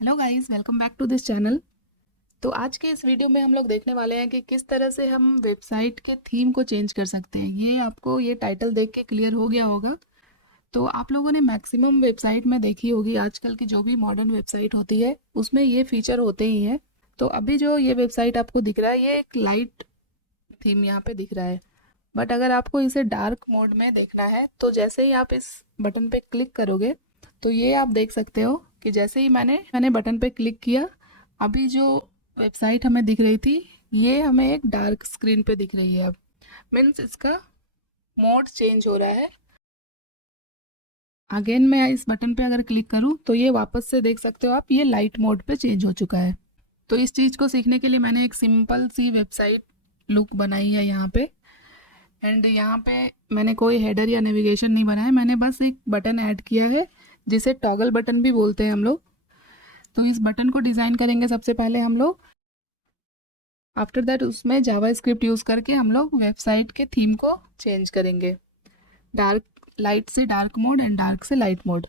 Hello guys, welcome back to this channel. तो आज के इस वीडियो में हम लोग देखने वाले हैं कि किस तरह से हम वेबसाइट के थीम को चेंज कर सकते हैं। ये आपको ये टाइटल देख के क्लियर हो गया होगा। तो आप लोगों ने मैक्सिमम वेबसाइट में देखी होगी, आजकल की जो भी मॉडर्न वेबसाइट होती है उसमें ये फीचर होते ही हैं। तो अभी जो ये वेबसाइट आपको दिख रहा है, ये एक लाइट थीम यहाँ पे दिख रहा है। बट अगर आपको इसे डार्क मोड में देखना है तो जैसे ही आप इस बटन पे क्लिक करोगे तो ये आप देख सकते हो कि जैसे ही मैंने बटन पे क्लिक किया, अभी जो वेबसाइट हमें दिख रही थी ये हमें एक डार्क स्क्रीन पे दिख रही है। अब मीन्स इसका मोड चेंज हो रहा है। अगेन मैं इस बटन पे अगर क्लिक करूँ तो ये वापस से देख सकते हो आप, ये लाइट मोड पे चेंज हो चुका है। तो इस चीज़ को सीखने के लिए मैंने एक सिंपल सी वेबसाइट लुक बनाई है यहाँ पे। एंड यहाँ पे मैंने कोई हेडर या नेविगेशन नहीं बनाया, मैंने बस एक बटन ऐड किया है जिसे टॉगल बटन भी बोलते हैं हम लोग। तो इस बटन को डिज़ाइन करेंगे सबसे पहले हम लोग। आफ्टर दैट उसमें जावा स्क्रिप्ट यूज़ करके हम लोग वेबसाइट के थीम को चेंज करेंगे, डार्क लाइट से डार्क मोड एंड डार्क से लाइट मोड।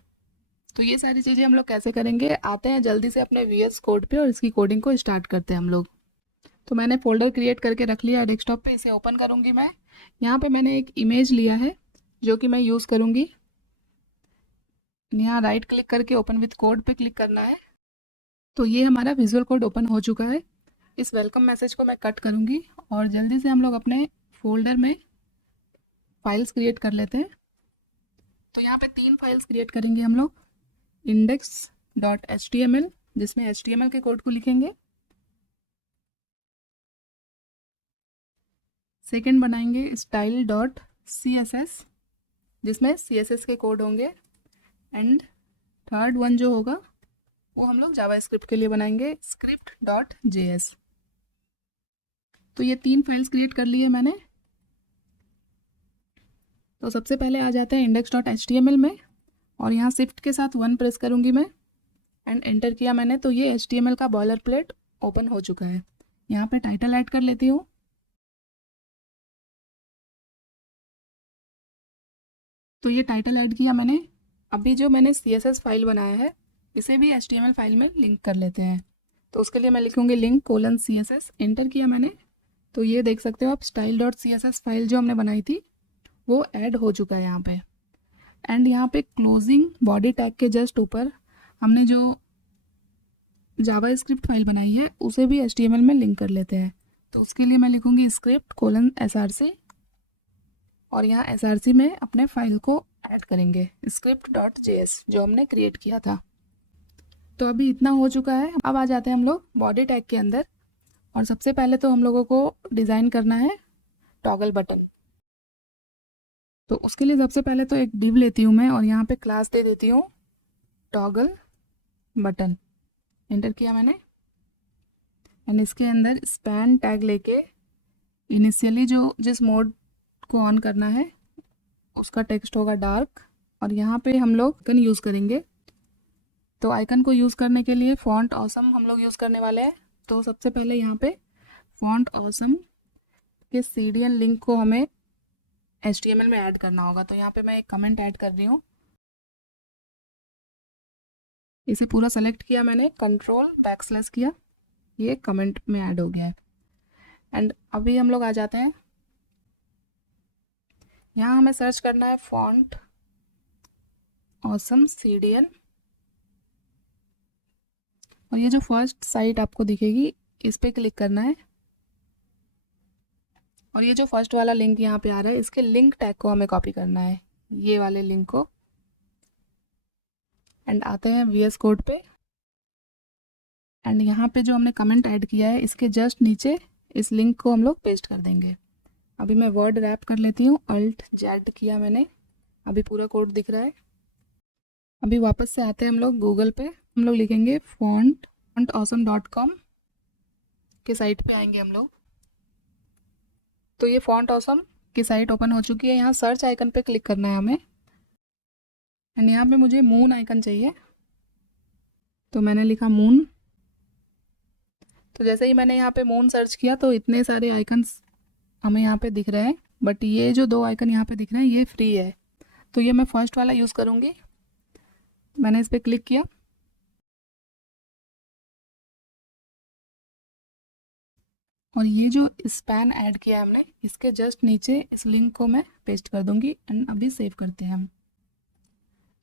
तो ये सारी चीज़ें हम लोग कैसे करेंगे, आते हैं जल्दी से अपने वीएस कोड पे और इसकी कोडिंग को स्टार्ट करते हैं हम लोग। तो मैंने फोल्डर क्रिएट करके रख लिया है डेस्कटॉप पे, इसे ओपन करूँगी मैं। यहाँ पे मैंने एक इमेज लिया है जो कि मैं यूज़ करूँगी। यहाँ राइट क्लिक करके ओपन विथ कोड पे क्लिक करना है। तो ये हमारा विजुअल कोड ओपन हो चुका है। इस वेलकम मैसेज को मैं कट करूँगी और जल्दी से हम लोग अपने फोल्डर में फाइल्स क्रिएट कर लेते हैं। तो यहाँ पे 3 फाइल्स क्रिएट करेंगे हम लोग। index.html जिसमें HTML के कोड को लिखेंगे। सेकेंड बनाएंगे style.css जिसमें CSS के कोड होंगे। एंड थर्ड वन जो होगा वो हम लोग जावा स्क्रिप्ट के लिए बनाएंगे, script.js। तो ये 3 फाइल्स क्रिएट कर लिए मैंने। तो सबसे पहले आ जाते हैं index.html में और यहाँ शिफ्ट के साथ 1 प्रेस करूँगी मैं एंड एंटर किया मैंने। तो ये HTML का बॉयलर प्लेट ओपन हो चुका है। यहाँ पे टाइटल ऐड कर लेती हूँ। तो ये टाइटल ऐड किया मैंने। अभी जो मैंने CSS फाइल बनाया है इसे भी HTML फाइल में लिंक कर लेते हैं। तो उसके लिए मैं लिखूँगी link:/CSS। एंटर किया मैंने। तो ये देख सकते हो आप, style.css फाइल जो हमने बनाई थी वो ऐड हो चुका है यहाँ पे। एंड यहाँ पे क्लोजिंग बॉडी टैग के जस्ट ऊपर हमने जो जावा स्क्रिप्ट फाइल बनाई है उसे भी HTML में लिंक कर लेते हैं। तो उसके लिए मैं लिखूँगी script:/src और यहाँ src में अपने फाइल को ऐड करेंगे, script.js जो हमने क्रिएट किया था। तो अभी इतना हो चुका है। अब आ जाते हैं हम लोग बॉडी टैग के अंदर और सबसे पहले तो हम लोगों को डिज़ाइन करना है टॉगल बटन। तो उसके लिए सबसे पहले तो एक डिव लेती हूँ मैं और यहाँ पे क्लास दे देती हूँ टॉगल बटन। एंटर किया मैंने एंड इसके अंदर स्पैन टैग लेके इनिशियली जो जिस मोड को ऑन करना है उसका टेक्स्ट होगा डार्क और यहाँ पे हम लोग आइकन यूज़ करेंगे। तो आइकन को यूज़ करने के लिए फॉन्ट ऑसम हम लोग यूज़ करने वाले हैं। तो सबसे पहले यहाँ पे फॉन्ट ऑसम के CDN लिंक को हमें HTML में ऐड करना होगा। तो यहाँ पे मैं एक कमेंट ऐड कर रही हूँ। इसे पूरा सेलेक्ट किया मैंने, कंट्रोल बैकस्लैश किया, ये कमेंट में ऐड हो गया है। एंड अभी हम लोग आ जाते हैं, यहाँ हमें सर्च करना है फॉन्ट ऑसम CDN और ये जो फर्स्ट साइट आपको दिखेगी इस पर क्लिक करना है। और ये जो फर्स्ट वाला लिंक यहाँ पे आ रहा है इसके लिंक टैग को हमें कॉपी करना है, ये वाले लिंक को। एंड आते हैं VS कोड पे एंड यहाँ पे जो हमने कमेंट ऐड किया है इसके जस्ट नीचे इस लिंक को हम लोग पेस्ट कर देंगे। अभी मैं वर्ड रैप कर लेती हूँ, Alt+Z किया मैंने, अभी पूरा कोड दिख रहा है। अभी वापस से आते हैं हम लोग गूगल पे, हम लोग लिखेंगे fontawesome.com के साइट पे आएंगे हम लोग। तो ये फॉन्ट ऑसम की साइट ओपन हो चुकी है। यहाँ सर्च आइकन पे क्लिक करना है हमें एंड यहाँ पे मुझे मून आइकन चाहिए, तो मैंने लिखा मून। तो जैसे ही मैंने यहाँ पे मून सर्च किया तो इतने सारे आइकन्स हमें यहाँ पे दिख रहे हैं, बट ये जो 2 आइकन यहाँ पे दिख रहे हैं ये फ्री है। तो ये मैं फर्स्ट वाला यूज़ करूँगी। मैंने इस पर क्लिक किया और ये जो स्पैन ऐड किया है हमने, इसके जस्ट नीचे इस लिंक को मैं पेस्ट कर दूंगी एंड अभी सेव करते हैं हम।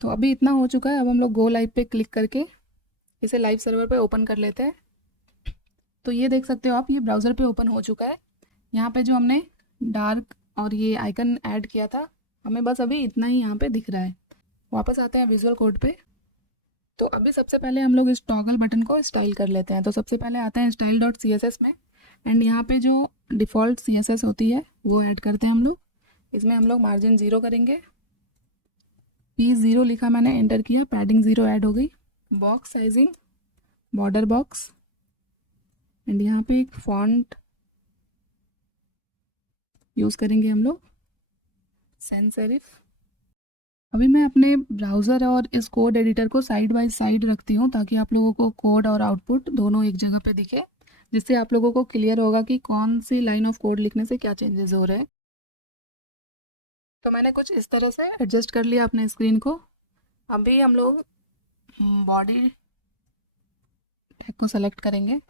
तो अभी इतना हो चुका है। अब हम लोग गो लाइव पे क्लिक करके इसे लाइव सर्वर पे ओपन कर लेते हैं। तो ये देख सकते हो आप, ये ब्राउज़र पे ओपन हो चुका है। यहाँ पे जो हमने डार्क और ये आइकन ऐड किया था, हमें बस अभी इतना ही यहाँ पे दिख रहा है। वापस आते हैं विजुअल कोड पे। तो अभी सबसे पहले हम लोग इस टॉगल बटन को स्टाइल कर लेते हैं। तो सबसे पहले आते हैं style.css में एंड यहाँ पे जो डिफ़ॉल्ट CSS होती है वो ऐड करते हैं हम लोग। इसमें हम लोग मार्जिन 0 करेंगे। P0 लिखा मैंने, एंटर किया, पैडिंग 0 ऐड हो गई। Box sizing border box and यहाँ पे एक फॉन्ट यूज़ करेंगे हम लोग, सैंस सेरिफ। अभी मैं अपने ब्राउज़र और इस कोड एडिटर को साइड बाय साइड रखती हूँ ताकि आप लोगों को कोड और आउटपुट दोनों एक जगह पे दिखे, जिससे आप लोगों को क्लियर होगा कि कौन सी लाइन ऑफ कोड लिखने से क्या चेंजेस हो रहे हैं। तो मैंने कुछ इस तरह से एडजस्ट कर लिया अपने स्क्रीन को। अभी हम लोग बॉडी टैग को सेलेक्ट करेंगे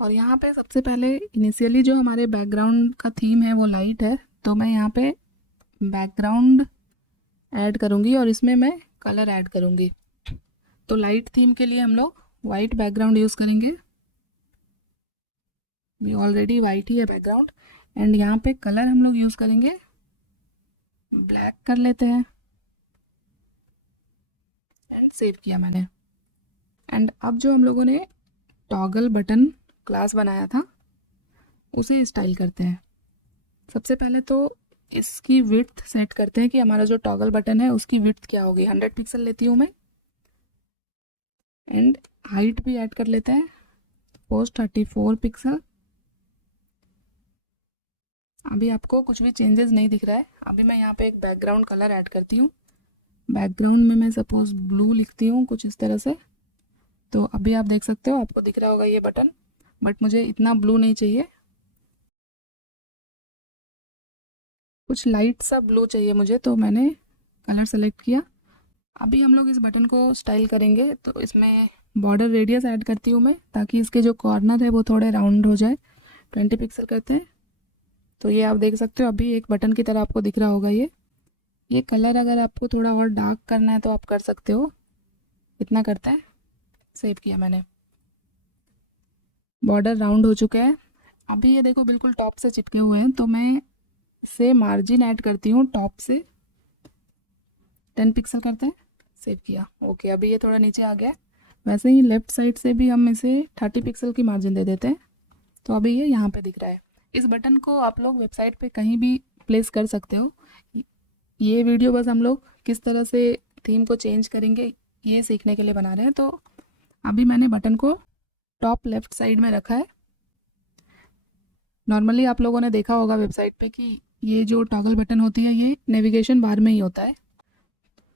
और यहाँ पे सबसे पहले इनिशियली जो हमारे बैकग्राउंड का थीम है वो लाइट है, तो मैं यहाँ पे बैकग्राउंड ऐड करूँगी और इसमें मैं कलर ऐड करूँगी। तो लाइट थीम के लिए हम लोग वाइट बैकग्राउंड यूज़ करेंगे। ये ऑलरेडी वाइट ही है बैकग्राउंड एंड यहाँ पे कलर हम लोग यूज़ करेंगे, ब्लैक कर लेते हैं एंड सेव किया मैंने। एंड अब जो हम लोगों ने टॉगल बटन क्लास बनाया था उसे स्टाइल करते हैं। सबसे पहले तो इसकी विड्थ सेट करते हैं कि हमारा जो टॉगल बटन है उसकी विड्थ क्या होगी। 100 पिक्सल लेती हूँ मैं एंड हाइट भी ऐड कर लेते हैं, पोस्ट 34 पिक्सल। अभी आपको कुछ भी चेंजेस नहीं दिख रहा है। अभी मैं यहाँ पे एक बैकग्राउंड कलर ऐड करती हूँ। बैकग्राउंड में मैं सपोज ब्लू लिखती हूँ कुछ इस तरह से। तो अभी आप देख सकते हो, आपको दिख रहा होगा ये बटन, बट मुझे इतना ब्लू नहीं चाहिए, कुछ लाइट सा ब्लू चाहिए मुझे, तो मैंने कलर सेलेक्ट किया। अभी हम लोग इस बटन को स्टाइल करेंगे, तो इसमें बॉर्डर रेडियस ऐड करती हूँ मैं ताकि इसके जो कॉर्नर है वो थोड़े राउंड हो जाए। 20 पिक्सल करते हैं। तो ये आप देख सकते हो, अभी एक बटन की तरह आपको दिख रहा होगा ये कलर। अगर आपको थोड़ा और डार्क करना है तो आप कर सकते हो। इतना करते हैं, सेव किया मैंने। बॉर्डर राउंड हो चुका है। अभी ये देखो बिल्कुल टॉप से चिपके हुए हैं, तो मैं से मार्जिन ऐड करती हूँ टॉप से 10 पिक्सल करते हैं, सेव किया। ओके, अभी ये थोड़ा नीचे आ गया। वैसे ही लेफ़्ट साइड से भी हम इसे 30 पिक्सल की मार्जिन दे देते हैं। तो अभी ये यहाँ पे दिख रहा है। इस बटन को आप लोग वेबसाइट पे कहीं भी प्लेस कर सकते हो। ये वीडियो बस हम लोग किस तरह से थीम को चेंज करेंगे ये सीखने के लिए बना रहे हैं। तो अभी मैंने बटन को टॉप लेफ़्ट साइड में रखा है। नॉर्मली आप लोगों ने देखा होगा वेबसाइट पे कि ये जो टॉगल बटन होती है ये नेविगेशन बार में ही होता है।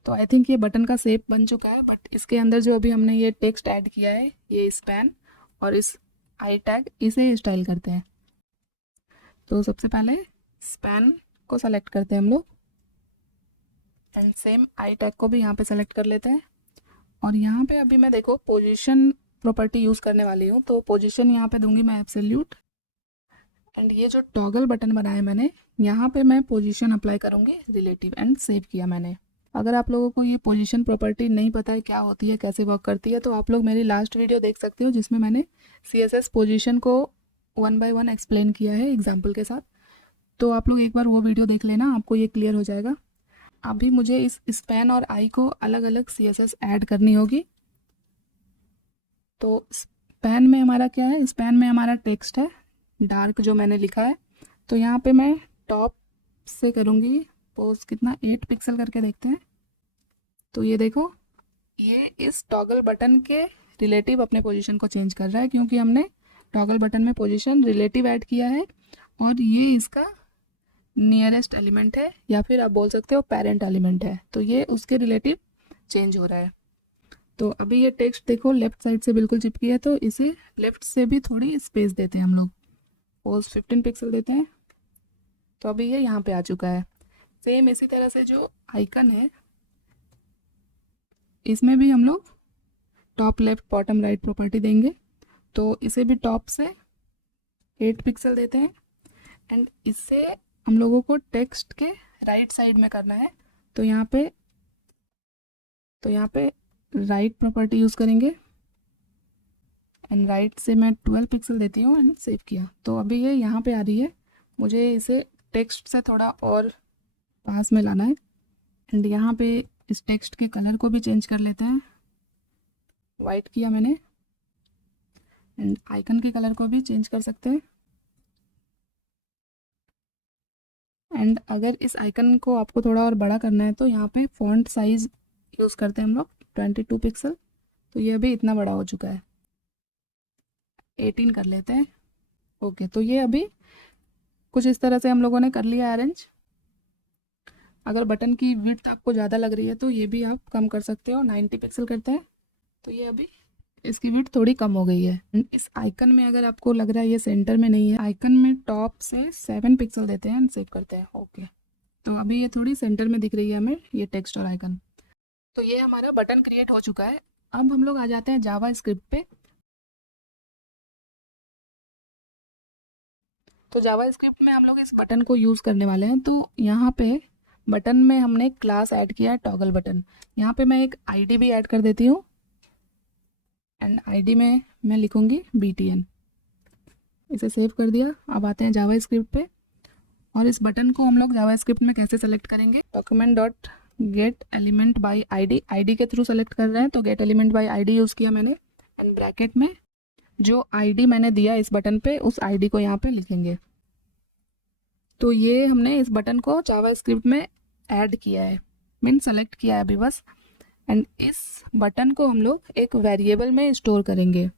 तो आई थिंक ये बटन का शेप बन चुका है, बट इसके अंदर जो अभी हमने ये टेक्स्ट ऐड किया है, ये स्पैन और इस आई टैग, इसे स्टाइल करते हैं। तो सबसे पहले स्पैन को सेलेक्ट करते हैं हम लोग एंड सेम आई टैग को भी यहाँ पे सेलेक्ट कर लेते हैं। और यहाँ पे अभी मैं देखो पोजीशन प्रॉपर्टी यूज़ करने वाली हूँ, तो पोजीशन यहाँ पे दूंगी मैं एब्सोल्यूट। एंड ये जो टॉगल बटन बनाया मैंने, यहाँ पे मैं पोजीशन अप्लाई करूँगी रिलेटिव एंड सेव किया मैंने। अगर आप लोगों को ये पोजीशन प्रॉपर्टी नहीं पता है क्या होती है, कैसे वर्क करती है, तो आप लोग मेरी लास्ट वीडियो देख सकते हो जिसमें मैंने CSS पोजीशन को 1 by 1 एक्सप्लेन किया है एग्जाम्पल के साथ। तो आप लोग एक बार वो वीडियो देख लेना, आपको ये क्लियर हो जाएगा। अभी मुझे इस स्पैन और आई को अलग अलग CSS ऐड करनी होगी। तो स्पैन में हमारा क्या है, स्पैन में हमारा टेक्स्ट है डार्क जो मैंने लिखा है। तो यहाँ पे मैं टॉप से करूँगी पोज कितना 8 पिक्सल करके देखते हैं। तो ये देखो, ये इस टॉगल बटन के रिलेटिव अपने पोजीशन को चेंज कर रहा है, क्योंकि हमने टॉगल बटन में पोजीशन रिलेटिव ऐड किया है और ये इसका नियरेस्ट एलिमेंट है, या फिर आप बोल सकते हो पेरेंट एलिमेंट है। तो ये उसके रिलेटिव चेंज हो रहा है। तो अभी ये टेक्स्ट देखो लेफ्ट साइड से बिल्कुल चिपकी है, तो इसे लेफ्ट से भी थोड़ी स्पेस देते हैं हम लोग, पोज 15 पिक्सल देते हैं। तो अभी ये यहाँ पे आ चुका है। सेम इसी तरह से जो आइकन है इसमें भी हम लोग top left bottom right property देंगे। तो इसे भी टॉप से 8 पिक्सल देते हैं एंड इससे हम लोगों को टेक्स्ट के राइट साइड में करना है। तो यहाँ पे राइट प्रॉपर्टी यूज़ करेंगे एंड राइट से मैं 12 पिक्सल देती हूँ एंड सेव किया। तो अभी ये यहाँ पे आ रही है, मुझे इसे टेक्स्ट से थोड़ा और पास में लाना है एंड यहाँ पे इस टेक्स्ट के कलर को भी चेंज कर लेते हैं। वाइट किया मैंने एंड आइकन के कलर को भी चेंज कर सकते हैं। एंड अगर इस आइकन को आपको थोड़ा और बड़ा करना है तो यहाँ पे फॉन्ट साइज़ यूज़ करते हैं हम लोग 22 पिक्सल। तो ये अभी इतना बड़ा हो चुका है, 18 कर लेते हैं। ओके, तो ये अभी कुछ इस तरह से हम लोगों ने कर लिया अरेंज। अगर बटन की विड्थ आपको ज़्यादा लग रही है तो ये भी आप कम कर सकते हो, 90 पिक्सल करते हैं। तो ये अभी इसकी विड्थ थोड़ी कम हो गई है। इस आइकन में अगर आपको लग रहा है ये सेंटर में नहीं है, आइकन में टॉप से 7 पिक्सल देते हैं एंड सेव करते हैं। ओके, तो अभी ये थोड़ी सेंटर में दिख रही है हमें ये टेक्स्ट और आइकन। तो ये हमारा बटन क्रिएट हो चुका है। अब हम लोग आ जाते हैं जावा स्क्रिप्ट पे। तो जावा स्क्रिप्ट में हम लोग इस बटन को यूज़ करने वाले हैं। तो यहाँ पे बटन में हमने क्लास ऐड किया है टॉगल बटन। यहाँ पे मैं एक आईडी भी ऐड कर देती हूँ एंड आईडी में मैं लिखूँगी BTN। इसे सेव कर दिया। अब आते हैं जावा स्क्रिप्ट पे और इस बटन को हम लोग जावा स्क्रिप्ट में कैसे सेलेक्ट करेंगे। Document dot gate element by ID के थ्रू सेलेक्ट कर रहे हैं। तो gate element by ID use किया मैंने एंड ब्रैकेट में जो आईडी मैंने दिया इस बटन पे उस आईडी को यहाँ पे लिखेंगे। तो ये हमने इस बटन को जावा स्क्रिप्ट में ऐड किया है, मीन सेलेक्ट किया है अभी बस। एंड इस बटन को हम लोग एक वेरिएबल में स्टोर करेंगे।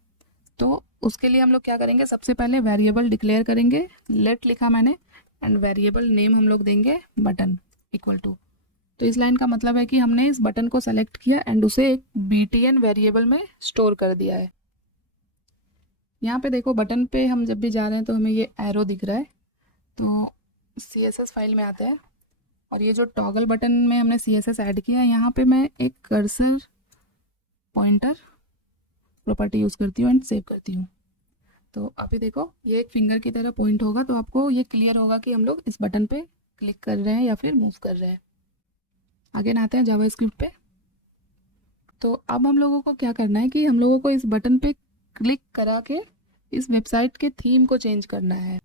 तो उसके लिए हम लोग क्या करेंगे, सबसे पहले वेरिएबल डिक्लेयर करेंगे। लेट लिखा मैंने एंड वेरिएबल नेम हम लोग देंगे बटन इक्वल टू। तो इस लाइन का मतलब है कि हमने इस बटन को सेलेक्ट किया एंड उसे एक BTN वेरिएबल में स्टोर कर दिया है। यहाँ पे देखो बटन पे हम जब भी जा रहे हैं तो हमें ये एरो दिख रहा है। तो CSS फाइल में आते हैं और ये जो टॉगल बटन में हमने CSS ऐड किया है, यहाँ पे मैं एक कर्सर पॉइंटर प्रॉपर्टी यूज़ करती हूँ एंड सेव करती हूँ। तो अभी देखो ये एक फिंगर की तरह पॉइंट होगा, तो आपको ये क्लियर होगा कि हम लोग इस बटन पे क्लिक कर रहे हैं या फिर मूव कर रहे हैं। आगे आते हैं जावा स्क्रिप्ट पे। तो अब हम लोगों को क्या करना है कि हम लोगों को इस बटन पे क्लिक करा के इस वेबसाइट के थीम को चेंज करना है।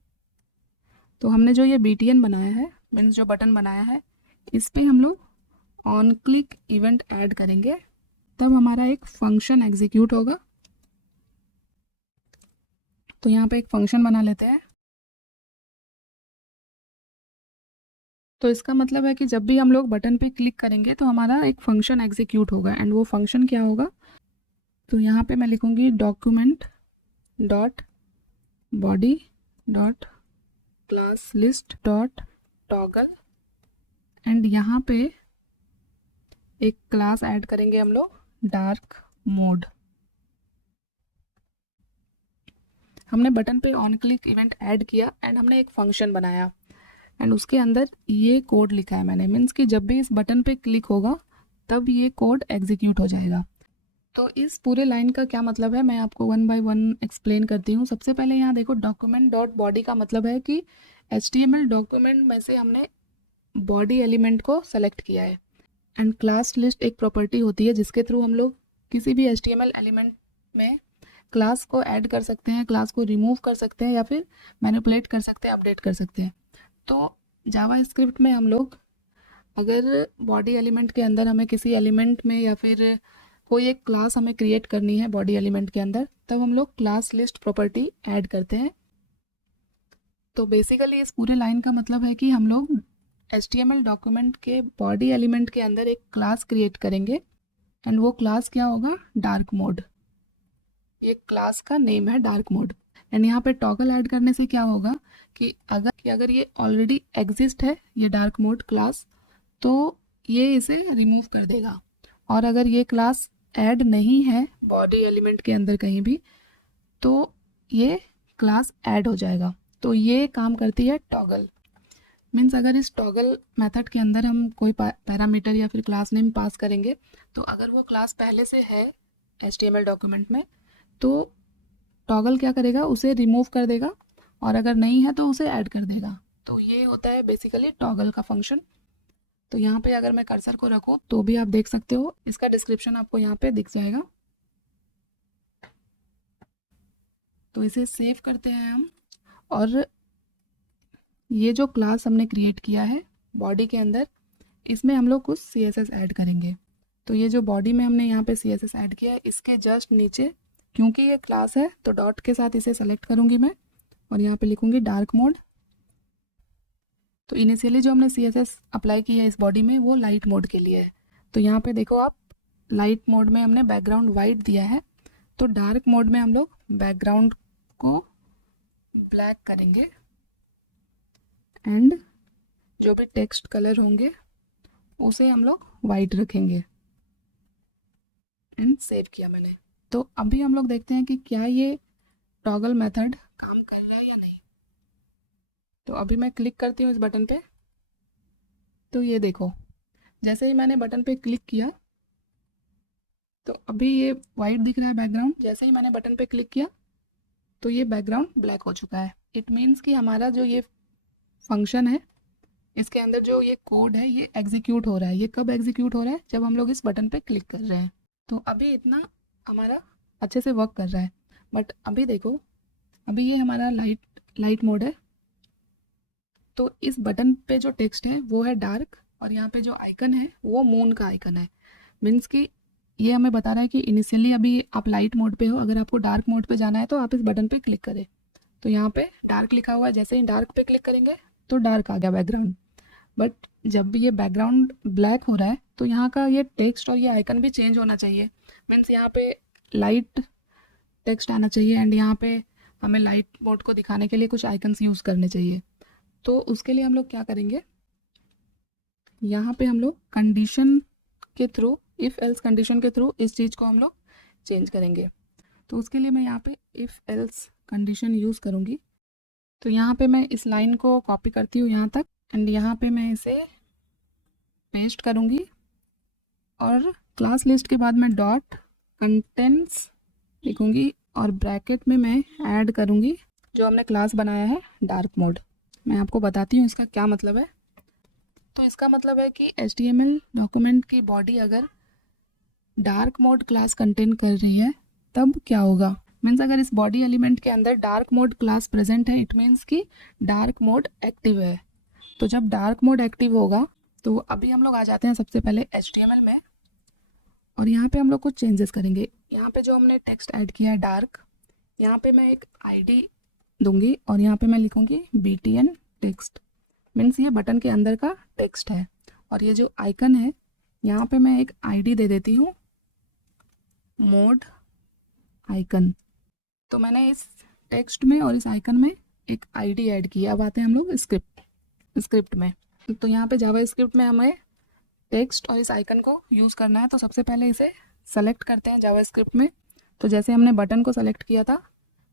तो हमने जो ये BTN बनाया है, मीन्स जो बटन बनाया है, इस पे हम लोग ऑन क्लिक इवेंट ऐड करेंगे, तब हमारा एक फंक्शन एग्जीक्यूट होगा। तो यहाँ पे एक फंक्शन बना लेते हैं। तो इसका मतलब है कि जब भी हम लोग बटन पे क्लिक करेंगे तो हमारा एक फंक्शन एग्जीक्यूट होगा एंड वो फंक्शन क्या होगा, तो यहाँ पे मैं लिखूँगी document dot body dot class list dot toggle and यहाँ पे एक क्लास ऐड करेंगे हम लोग डार्क मोड। हमने बटन पे ऑन क्लिक इवेंट ऐड किया एंड हमने एक फंक्शन बनाया एंड उसके अंदर ये कोड लिखा है मैंने, मीन्स कि जब भी इस बटन पे क्लिक होगा तब ये कोड एग्जीक्यूट हो जाएगा। तो इस पूरे लाइन का क्या मतलब है मैं आपको 1 बाय 1 एक्सप्लेन करती हूँ। सबसे पहले यहाँ देखो डॉक्यूमेंट डॉट बॉडी का मतलब है कि HTML डॉक्यूमेंट में से हमने बॉडी एलिमेंट को सेलेक्ट किया है एंड क्लास लिस्ट एक प्रॉपर्टी होती है जिसके थ्रू हम लोग किसी भी HTML एलिमेंट में क्लास को ऐड कर सकते हैं, क्लास को रिमूव कर सकते हैं या फिर मैनिपुलेट कर सकते हैं, अपडेट कर सकते हैं। तो जावा स्क्रिप्ट में हम लोग अगर बॉडी एलिमेंट के अंदर हमें किसी एलिमेंट में या फिर कोई एक क्लास हमें क्रिएट करनी है बॉडी एलिमेंट के अंदर, तब हम लोग क्लास लिस्ट प्रॉपर्टी ऐड करते हैं। तो बेसिकली इस पूरे लाइन का मतलब है कि हम लोग HTML डॉक्यूमेंट के बॉडी एलिमेंट के अंदर एक क्लास क्रिएट करेंगे एंड वो क्लास क्या होगा, डार्क मोड। ये क्लास का नेम है डार्क मोड। एंड यहाँ पे टॉगल ऐड करने से क्या होगा कि अगर ये ऑलरेडी एग्जिस्ट है ये डार्क मोड क्लास, तो ये इसे रिमूव कर देगा, और अगर ये क्लास ऐड नहीं है बॉडी एलिमेंट के अंदर कहीं भी तो ये क्लास ऐड हो जाएगा। तो ये काम करती है टॉगल। मीन्स अगर इस टॉगल मेथड के अंदर हम कोई पैरामीटर या फिर क्लास नेम पास करेंगे तो अगर वो क्लास पहले से है HTML डॉक्यूमेंट में तो टॉगल क्या करेगा, उसे रिमूव कर देगा और अगर नहीं है तो उसे ऐड कर देगा। तो ये होता है बेसिकली टॉगल का फंक्शन। तो यहाँ पे अगर मैं कर्सर को रखूँ तो भी आप देख सकते हो, इसका डिस्क्रिप्शन आपको यहाँ पे दिख जाएगा। तो इसे सेव करते हैं हम, और ये जो क्लास हमने क्रिएट किया है बॉडी के अंदर, इसमें हम लोग कुछ CSS ऐड करेंगे। तो ये जो बॉडी में हमने यहाँ पे CSS ऐड किया है, इसके जस्ट नीचे, क्योंकि ये क्लास है तो डॉट के साथ इसे सेलेक्ट करूँगी मैं, और यहाँ पे लिखूँगी डार्क मोड। तो इनिशियली जो हमने CSS अप्लाई किया है इस बॉडी में वो लाइट मोड के लिए है। तो यहाँ पे देखो आप, लाइट मोड में हमने बैकग्राउंड वाइट दिया है, तो डार्क मोड में हम लोग बैकग्राउंड को ब्लैक करेंगे एंड जो भी टेक्स्ट कलर होंगे उसे हम लोग वाइट रखेंगे। एंड सेव किया मैंने। तो अभी हम लोग देखते हैं कि क्या ये टॉगल मेथड काम कर रहा है या नहीं। तो अभी मैं क्लिक करती हूँ इस बटन पे, तो ये देखो, जैसे ही मैंने बटन पे क्लिक किया तो अभी ये वाइट दिख रहा है बैकग्राउंड। जैसे ही मैंने बटन पे क्लिक किया तो ये बैकग्राउंड ब्लैक हो चुका है। इट मीन्स कि हमारा जो ये फंक्शन है, इसके अंदर जो ये कोड है ये एग्जीक्यूट हो रहा है। ये कब एग्जीक्यूट हो रहा है? जब हम लोग इस बटन पे क्लिक कर रहे हैं। तो अभी इतना हमारा अच्छे से वर्क कर रहा है। बट अभी देखो, अभी ये हमारा लाइट मोड है, तो इस बटन पे जो टेक्स्ट है वो है डार्क, और यहाँ पे जो आइकन है वो मून का आइकन है। मीन्स कि ये हमें बता रहा है कि इनिशियली अभी आप लाइट मोड पे हो, अगर आपको डार्क मोड पे जाना है तो आप इस बटन पे क्लिक करें। तो यहाँ पे डार्क लिखा हुआ है, जैसे ही डार्क पे क्लिक करेंगे तो डार्क आ गया बैकग्राउंड। बट जब भी ये बैकग्राउंड ब्लैक हो रहा है तो यहाँ का ये टेक्स्ट और ये आइकन भी चेंज होना चाहिए। मीन्स यहाँ पे लाइट टेक्स्ट आना चाहिए एंड यहाँ पे हमें लाइट मोड को दिखाने के लिए कुछ आइकन्स यूज़ करने चाहिए। तो उसके लिए हम लोग क्या करेंगे, यहाँ पे हम लोग कंडीशन के थ्रू, इफ़ एल्स कंडीशन के थ्रू इस चीज़ को हम लोग चेंज करेंगे। तो उसके लिए मैं यहाँ पे इफ़ एल्स कंडीशन यूज़ करूँगी। तो यहाँ पे मैं इस लाइन को कॉपी करती हूँ यहाँ तक, एंड यहाँ पे मैं इसे पेस्ट करूँगी, और क्लास लिस्ट के बाद मैं डॉट कंटेंट्स लिखूँगी, और ब्रैकेट में मैं ऐड करूँगी जो हमने क्लास बनाया है डार्क मोड। मैं आपको बताती हूँ इसका क्या मतलब है। तो इसका मतलब है कि HTML डॉक्यूमेंट की बॉडी अगर डार्क मोड क्लास कंटेन कर रही है तब क्या होगा। मीन्स अगर इस बॉडी एलिमेंट के अंदर डार्क मोड क्लास प्रेजेंट है, इट मीन्स कि डार्क मोड एक्टिव है। तो जब डार्क मोड एक्टिव होगा तो अभी हम लोग आ जाते हैं सबसे पहले HTML में, और यहाँ पे हम लोग कुछ चेंजेस करेंगे। यहाँ पे जो हमने टेक्स्ट ऐड किया है डार्क, यहाँ पे मैं एक ID दूंगी, और यहाँ पे मैं लिखूँगी BTN टेक्स्ट। मीन्स ये बटन के अंदर का टेक्स्ट है। और ये जो आइकन है यहाँ पे मैं एक ID दे देती हूँ, मोड आइकन। तो मैंने इस टेक्स्ट में और इस आइकन में एक ID ऐड किया। अब आते हैं हम लोग स्क्रिप्ट में। तो यहाँ पे जावा स्क्रिप्ट में हमें टेक्स्ट और इस आइकन को यूज़ करना है। तो सबसे पहले इसे सेलेक्ट करते हैं जावा स्क्रिप्ट में। तो जैसे हमने बटन को सेलेक्ट किया था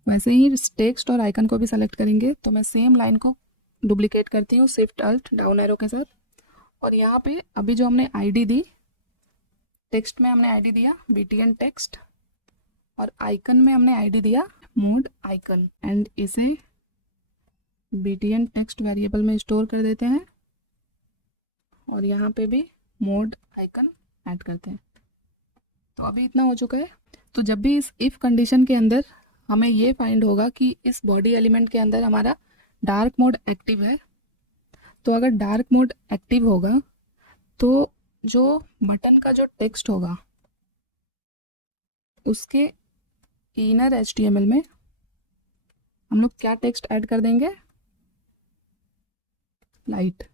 वैसे ही इस टेक्स्ट और आइकन को भी सेलेक्ट करेंगे। तो मैं सेम लाइन को डुप्लीकेट करती हूँ शिफ्ट अल्ट डाउन एरो के साथ, और यहाँ पे अभी जो हमने ID दी, टेक्स्ट में हमने ID दिया BTN टेक्स्ट, और आइकन में हमने ID दिया मोड आइकन, एंड इसे BTN टेक्स्ट वेरिएबल में स्टोर कर देते हैं, और यहाँ पे भी मोड आइकन ऐड करते हैं। तो अभी इतना हो चुका है। तो जब भी इस इफ़ कंडीशन के अंदर हमें ये फाइंड होगा कि इस बॉडी एलिमेंट के अंदर हमारा डार्क मोड एक्टिव है, तो अगर डार्क मोड एक्टिव होगा तो जो बटन का जो टेक्स्ट होगा उसके इनर HTML में हम लोग क्या टेक्स्ट ऐड कर देंगे, लाइट।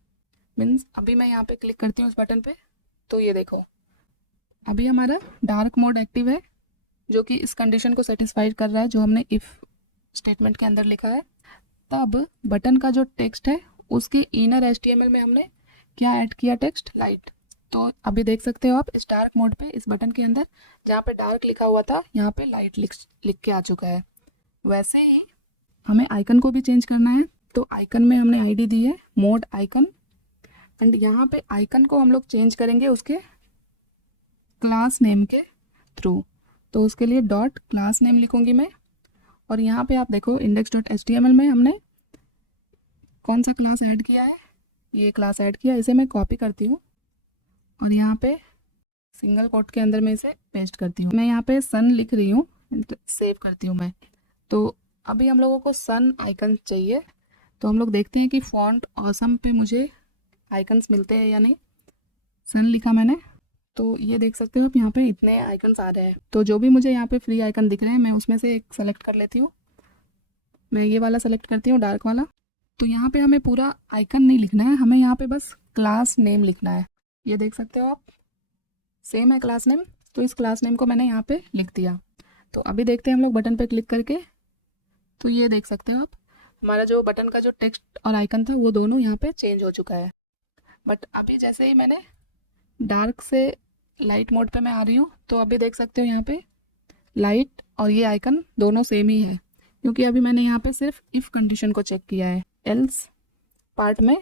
मीन्स अभी मैं यहाँ पे क्लिक करती हूँ उस बटन पे, तो ये देखो अभी हमारा डार्क मोड एक्टिव है, जो कि इस कंडीशन को सेटिस्फाइड कर रहा है जो हमने इफ़ स्टेटमेंट के अंदर लिखा है। तब बटन का जो टेक्स्ट है उसकी इनर HTML में हमने क्या ऐड किया, टेक्स्ट लाइट। तो अभी देख सकते हो आप इस डार्क मोड पे, इस बटन के अंदर जहाँ पे डार्क लिखा हुआ था यहाँ पे लाइट लिख के आ चुका है। वैसे ही हमें आइकन को भी चेंज करना है। तो आइकन में हमने ID दी है मोड आइकन, एंड यहाँ पे आइकन को हम लोग चेंज करेंगे उसके क्लास नेम के थ्रू। तो उसके लिए डॉट क्लास नेम लिखूंगी मैं, और यहाँ पे आप देखो index.html में हमने कौन सा क्लास ऐड किया है, ये क्लास ऐड किया, इसे मैं कॉपी करती हूँ और यहाँ पे सिंगल कोट के अंदर मैं इसे पेस्ट करती हूँ। मैं यहाँ पे सन लिख रही हूँ, सेव करती हूँ मैं। तो अभी हम लोगों को सन आइकन चाहिए, तो हम लोग देखते हैं कि फॉन्ट ऑसम पे मुझे आइकन्स मिलते हैं या नहीं। सन लिखा मैंने, तो ये देख सकते हो आप यहाँ पे इतने आइकन्स आ रहे हैं। तो जो भी मुझे यहाँ पे फ्री आइकन दिख रहे हैं मैं उसमें से एक सेलेक्ट कर लेती हूँ। मैं ये वाला सेलेक्ट करती हूँ, डार्क वाला। तो यहाँ पे हमें पूरा आइकन नहीं लिखना है, हमें यहाँ पे बस क्लास नेम लिखना है। ये देख सकते हो आप, सेम है क्लास नेम। तो इस क्लास नेम को मैंने यहाँ पे लिख दिया। तो अभी देखते हैं हम लोग बटन पे क्लिक करके, तो ये देख सकते हो आप, हमारा जो बटन का जो टेक्स्ट और आइकन था वो दोनों यहाँ पे चेंज हो चुका है। बट अभी जैसे ही मैंने डार्क से लाइट मोड पे मैं आ रही हूँ, तो अभी देख सकते हो यहाँ पे लाइट और ये आइकन दोनों सेम ही है, क्योंकि अभी मैंने यहाँ पे सिर्फ इफ़ कंडीशन को चेक किया है। एल्स पार्ट में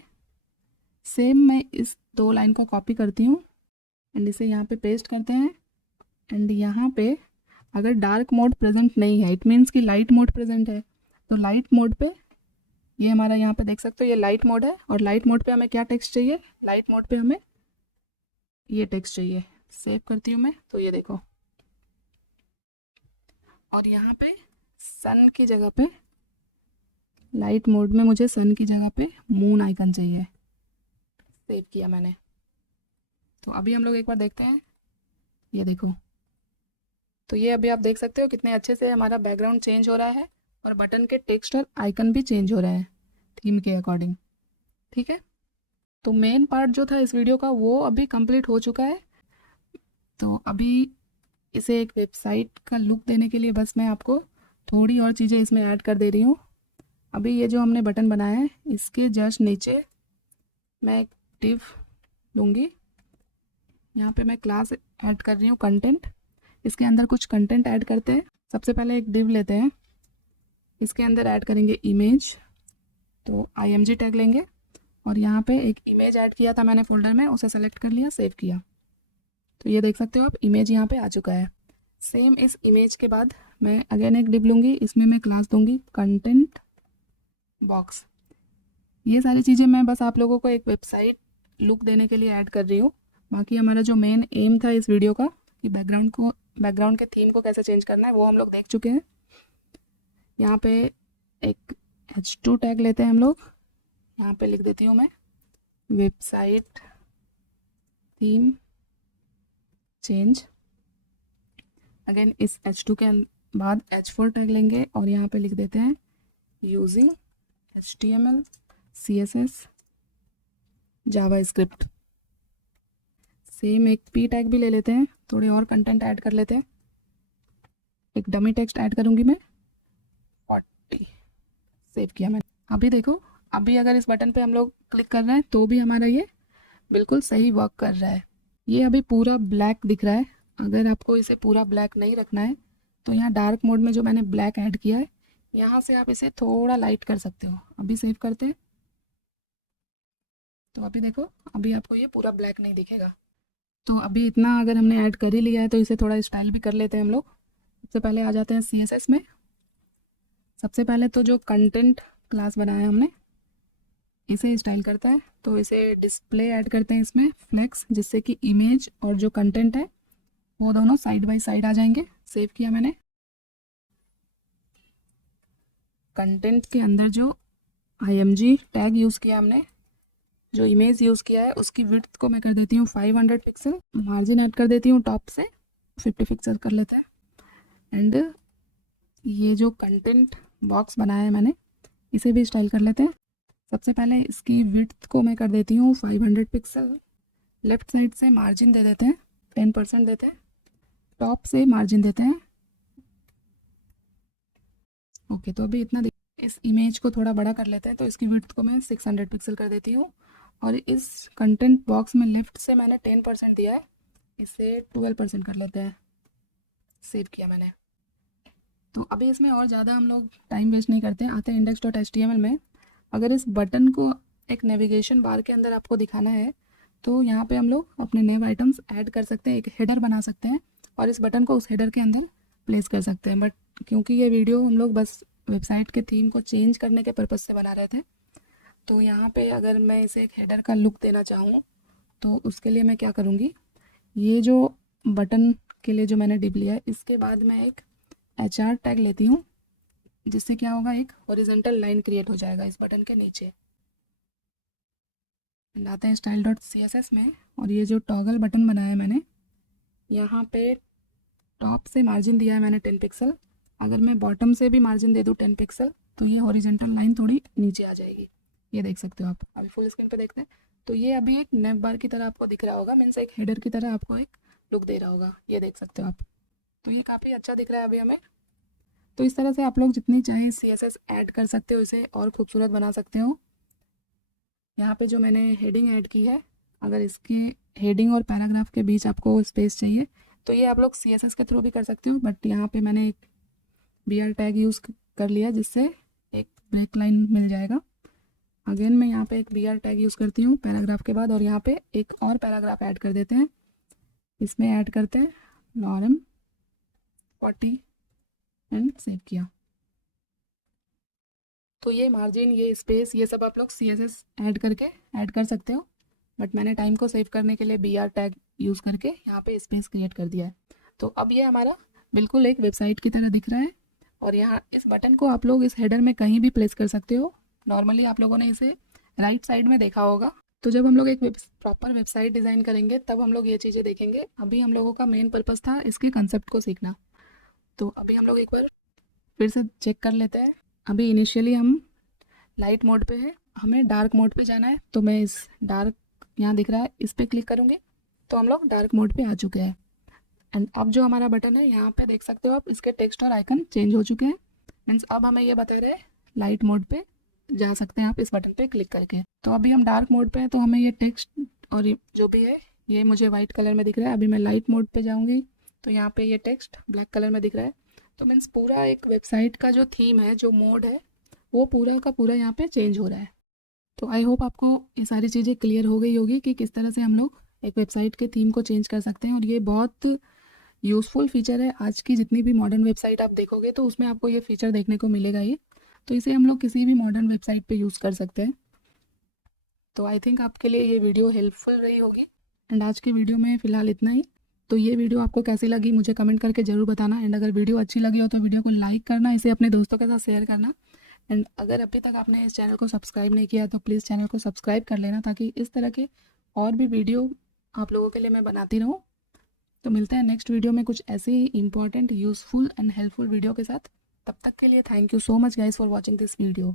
सेम मैं इस 2 लाइन को कॉपी करती हूँ एंड इसे यहाँ पे पेस्ट करते हैं। एंड यहाँ पे अगर डार्क मोड प्रेजेंट नहीं है, इट मीन्स कि लाइट मोड प्रेजेंट है। तो लाइट मोड पे ये हमारा यहाँ पे देख सकते हो, ये लाइट मोड है। और लाइट मोड पे हमें क्या टेक्स्ट चाहिए, लाइट मोड पे हमें ये टेक्स्ट चाहिए। सेव करती हूँ मैं, तो ये देखो, और यहाँ पे सन की जगह पे, लाइट मोड में मुझे सन की जगह पे मून आइकन चाहिए। सेव किया मैंने। तो अभी हम लोग एक बार देखते हैं, ये देखो। तो ये अभी आप देख सकते हो कितने अच्छे से हमारा बैकग्राउंड चेंज हो रहा है और बटन के टेक्स्ट और आइकन भी चेंज हो रहा है थीम के अकॉर्डिंग। ठीक है, तो मेन पार्ट जो था इस वीडियो का वो अभी कंप्लीट हो चुका है। तो अभी इसे एक वेबसाइट का लुक देने के लिए बस मैं आपको थोड़ी और चीज़ें इसमें ऐड कर दे रही हूँ। अभी ये जो हमने बटन बनाया है इसके जस्ट नीचे मैं एक डिव लूँगी। यहाँ पे मैं क्लास ऐड कर रही हूँ कंटेंट। इसके अंदर कुछ कंटेंट ऐड करते हैं। सबसे पहले एक डिव लेते हैं, इसके अंदर ऐड करेंगे इमेज। तो img टैग लेंगे और यहाँ पे एक इमेज ऐड किया था मैंने फोल्डर में, उसे सेलेक्ट कर लिया, सेव किया। तो ये देख सकते हो आप, इमेज यहाँ पे आ चुका है। सेम इस इमेज के बाद मैं अगेन एक डिव लूँगी, इसमें मैं क्लास दूँगी कंटेंट बॉक्स। ये सारी चीज़ें मैं बस आप लोगों को एक वेबसाइट लुक देने के लिए ऐड कर रही हूँ। बाकी हमारा जो मेन एम था इस वीडियो का कि बैकग्राउंड के थीम को कैसे चेंज करना है वो हम लोग देख चुके हैं। यहाँ पे एक h2 टैग लेते हैं हम लोग। यहाँ पे लिख देती हूँ मैं वेबसाइट थीम चेंज। अगेन इस h2 के बाद h4 टैग लेंगे और यहाँ पे लिख देते हैं using HTML CSS JavaScript. Same एक p टैग भी ले लेते हैं, थोड़े और कंटेंट ऐड कर लेते हैं। एक डमी टेक्स्ट ऐड करूँगी मैं 40। सेव किया मैंने। अभी देखो, अभी अगर इस बटन पे हम लोग क्लिक कर रहे हैं तो भी हमारा ये बिल्कुल सही वर्क कर रहा है। ये अभी पूरा ब्लैक दिख रहा है। अगर आपको इसे पूरा ब्लैक नहीं रखना है तो यहाँ डार्क मोड में जो मैंने ब्लैक ऐड किया है यहाँ से आप इसे थोड़ा लाइट कर सकते हो। अभी सेव करते हैं, तो अभी देखो, अभी आपको ये पूरा ब्लैक नहीं दिखेगा। तो अभी इतना अगर हमने ऐड कर ही लिया है तो इसे थोड़ा स्टाइल भी कर लेते हैं हम लोग। सबसे पहले आ जाते हैं CSS में। सबसे पहले तो जो कंटेंट क्लास बनाया है हमने इसे स्टाइल करता है, तो इसे डिस्प्ले ऐड करते हैं इसमें फ्लेक्स, जिससे कि इमेज और जो कंटेंट है वो दोनों साइड बाय साइड आ जाएंगे। सेव किया मैंने। कंटेंट के अंदर जो img टैग यूज़ किया हमने, जो इमेज यूज़ किया है उसकी विड्थ को मैं कर देती हूँ 500 पिक्सल। मार्जिन ऐड कर देती हूँ टॉप से 50 पिक्सल कर लेते हैं। एंड ये जो कंटेंट बॉक्स बनाया है मैंने इसे भी स्टाइल कर लेते हैं। सबसे पहले इसकी विड्थ को मैं कर देती हूँ 500 पिक्सल। लेफ़्ट साइड से मार्जिन दे देते हैं 10% देते हैं। टॉप से मार्जिन देते हैं। ओके, तो अभी इतना इस इमेज को थोड़ा बड़ा कर लेते हैं, तो इसकी विड्थ को मैं 600 पिक्सल कर देती हूँ। और इस कंटेंट बॉक्स में लेफ़्ट से मैंने 10% दिया है, इसे 12% कर लेते हैं। सेव किया मैंने। तो अभी इसमें और ज़्यादा हम लोग टाइम वेस्ट नहीं करते, आते हैं index.html में। अगर इस बटन को एक नेविगेशन बार के अंदर आपको दिखाना है तो यहाँ पे हम लोग अपने नेव आइटम्स ऐड कर सकते हैं, एक हेडर बना सकते हैं और इस बटन को उस हेडर के अंदर प्लेस कर सकते हैं। बट क्योंकि ये वीडियो हम लोग बस वेबसाइट के थीम को चेंज करने के पर्पज़ से बना रहे थे, तो यहाँ पे अगर मैं इसे एक हेडर का लुक देना चाहूँ तो उसके लिए मैं क्या करूँगी, ये जो बटन के लिए जो मैंने डिप लिया है इसके बाद मैं एक HR टैग लेती हूँ, जिससे क्या होगा, एक हॉरिजॉन्टल लाइन क्रिएट हो जाएगा इस बटन के नीचे। आते हैं style.css में, और ये जो टॉगल बटन बनाया है मैंने, यहाँ पे टॉप से मार्जिन दिया है मैंने 10 पिक्सल। अगर मैं बॉटम से भी मार्जिन दे दूँ 10 पिक्सल तो ये हॉरिजॉन्टल लाइन थोड़ी नीचे आ जाएगी, ये देख सकते हो आप। अभी फुल स्क्रीन पे देखते हैं तो ये अभी एक नेव बार की तरह आपको दिख रहा होगा, मीन्स एक हेडर की तरह आपको एक लुक दे रहा होगा, ये देख सकते हो आप। तो ये काफ़ी अच्छा दिख रहा है अभी हमें। तो इस तरह से आप लोग जितनी चाहें CSS ऐड कर सकते हो, इसे और खूबसूरत बना सकते हो। यहाँ पे जो मैंने हेडिंग ऐड की है, अगर इसके हेडिंग और पैराग्राफ के बीच आपको स्पेस चाहिए तो ये आप लोग CSS के थ्रू भी कर सकते हो, बट यहाँ पे मैंने एक BR टैग यूज़ कर लिया जिससे एक ब्रेक लाइन मिल जाएगा। अगेन मैं यहाँ पे एक BR टैग यूज़ करती हूँ पैराग्राफ के बाद, और यहाँ पे एक और पैराग्राफ ऐड कर देते हैं। इसमें ऐड करते हैं लॉरम 40 एंड सेव किया। तो ये मार्जिन, ये स्पेस, ये सब आप लोग CSS ऐड करके ऐड कर सकते हो, बट मैंने टाइम को सेव करने के लिए BR टैग यूज़ करके यहाँ पे स्पेस क्रिएट कर दिया है। तो अब ये हमारा बिल्कुल एक वेबसाइट की तरह दिख रहा है, और यहाँ इस बटन को आप लोग इस हेडर में कहीं भी प्लेस कर सकते हो। नॉर्मली आप लोगों ने इसे राइट साइड में देखा होगा। तो जब हम लोग एक प्रॉपर वेबसाइट डिज़ाइन करेंगे तब हम लोग ये चीज़ें देखेंगे। अभी हम लोगों का मेन पर्पज़ था इसके कंसेप्ट को सीखना। तो अभी हम लोग एक बार फिर से चेक कर लेते हैं। अभी इनिशियली हम लाइट मोड पे है, हमें डार्क मोड पे जाना है, तो मैं इस डार्क, यहाँ दिख रहा है, इस पर क्लिक करूँगी तो हम लोग डार्क मोड पे आ चुके हैं। एंड अब जो हमारा बटन है यहाँ पे देख सकते हो आप, इसके टेक्स्ट और आइकन चेंज हो चुके हैं। मीन्स अब हमें ये बता रहे हैं लाइट मोड पे जा सकते हैं आप इस बटन पे क्लिक करके। तो अभी हम डार्क मोड पे हैं तो हमें ये टेक्स्ट और ये जो भी है ये मुझे वाइट कलर में दिख रहा है। अभी मैं लाइट मोड पे जाऊँगी तो यहाँ पे ये टेक्स्ट ब्लैक कलर में दिख रहा है। तो मीन्स पूरा एक वेबसाइट का जो थीम है, जो मोड है, वो पूरा का पूरा यहाँ पे चेंज हो रहा है। तो आई होप आपको ये सारी चीज़ें क्लियर हो गई होगी कि किस तरह से हम लोग एक वेबसाइट के थीम को चेंज कर सकते हैं, और ये बहुत यूज़फुल फीचर है। आज की जितनी भी मॉडर्न वेबसाइट आप देखोगे तो उसमें आपको ये फीचर देखने को मिलेगा ही। तो इसे हम लोग किसी भी मॉडर्न वेबसाइट पे यूज़ कर सकते हैं। तो आई थिंक आपके लिए ये वीडियो हेल्पफुल रही होगी। एंड आज की वीडियो में फ़िलहाल इतना ही। तो ये वीडियो आपको कैसी लगी मुझे कमेंट करके ज़रूर बताना। एंड अगर वीडियो अच्छी लगी हो तो वीडियो को लाइक करना, इसे अपने दोस्तों के साथ शेयर करना। एंड अगर अभी तक आपने इस चैनल को सब्सक्राइब नहीं किया तो प्लीज़ चैनल को सब्सक्राइब कर लेना, ताकि इस तरह के और भी वीडियो आप लोगों के लिए मैं बनाती रहूँ। तो मिलते हैं नेक्स्ट वीडियो में कुछ ऐसे ही important, useful and helpful video के साथ। तब तक के लिए thank you so much guys for watching this video.